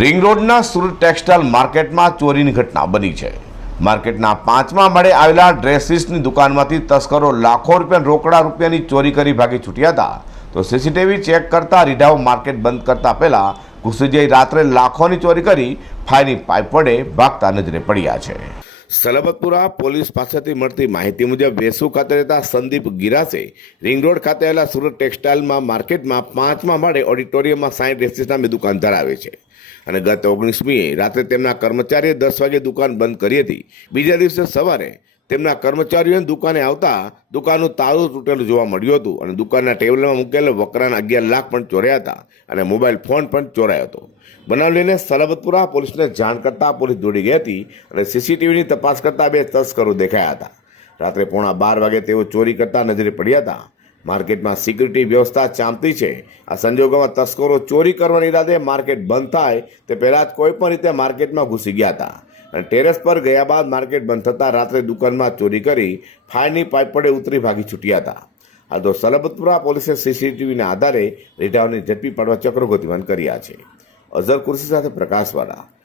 Ring રોડના Surat textile માર્કેટમાં ચોરીની ઘટના બની છે. માર્કેટના પાંચમા મળે આવેલા ડ્રેસીસની દુકાનમાંથી તસ્કરો લાખો રૂપિયા રોકડા રૂપિયાની ચોરી કરી ભાગી છૂટ્યા હતા. તો સીસીટીવી ચેક કરતા રીઢાઓ માર્કેટ બંધ કરતા પહેલા ઘૂસી જઈ રાત્રે લાખોની ચોરી કરી ફાયરની પાઇપ વડે ભાગતા નજરે પડ્યા છે. સલબતપુરા પોલીસ પાસેથી મળતી માહિતી મુજબ વેસુ ખાતે રહેતા સંદીપ ગિરાસે રિંગ રોડ ખાતે આવેલા સુરત ટેક્સટાઇલમાં માર્કેટમાં પાંચમા માળે ઓડિટોરિયમમાં સાઈઠ રેસીસ નામે દુકાન ધરાવે છે. અને ગત ઓગણીસમીએ રાત્રે તેમના કર્મચારીએ દસ વાગે દુકાન બંધ કરી હતી. બીજા દિવસે સવારે તેમના કર્મચારીઓને દુકાને આવતા દુકાનનું તાળું તૂટેલું જોવા મળ્યું હતું અને દુકાનના ટેબલમાં મૂકેલો વકરાના અગિયાર લાખ પણ ચોર્યા હતા અને મોબાઈલ ફોન પણ ચોરાયો હતો. બનાવ લઈને સલાબતપુરા પોલીસને જાણ કરતા પોલીસ દોડી ગઈ હતી અને સીસીટીવીની તપાસ કરતા બે તસ્કરો દેખાયા હતા. રાત્રે પોણા બાર વાગે તેઓ ચોરી કરતા નજરે પડ્યા હતા. માર્કેટમાં સિક્યુરિટી વ્યવસ્થા ચાંપતી છે. આ સંજોગોમાં તસ્કરો ચોરી કરવાની ઈરાદે માર્કેટ બંધ થાય તે પહેલાં જ કોઈપણ રીતે માર્કેટમાં ઘૂસી ગયા હતા. અને ટેરેસ પર ગયા બાદ માર્કેટ બંધ થતાં રાત્રે દુકાનમાં ચોરી કરી ફાયરની પાઇપ પડે ઉતરી ભાગી છૂટ્યા હતા. હાલ તો સલબતપુરા પોલીસે સીસીટીવીના આધારે રીઢાઓને ઝડપી પાડવા ચક્રો ગતિમાન કર્યા છે. અઝર કુર્સી સાથે પ્રકાશવાળા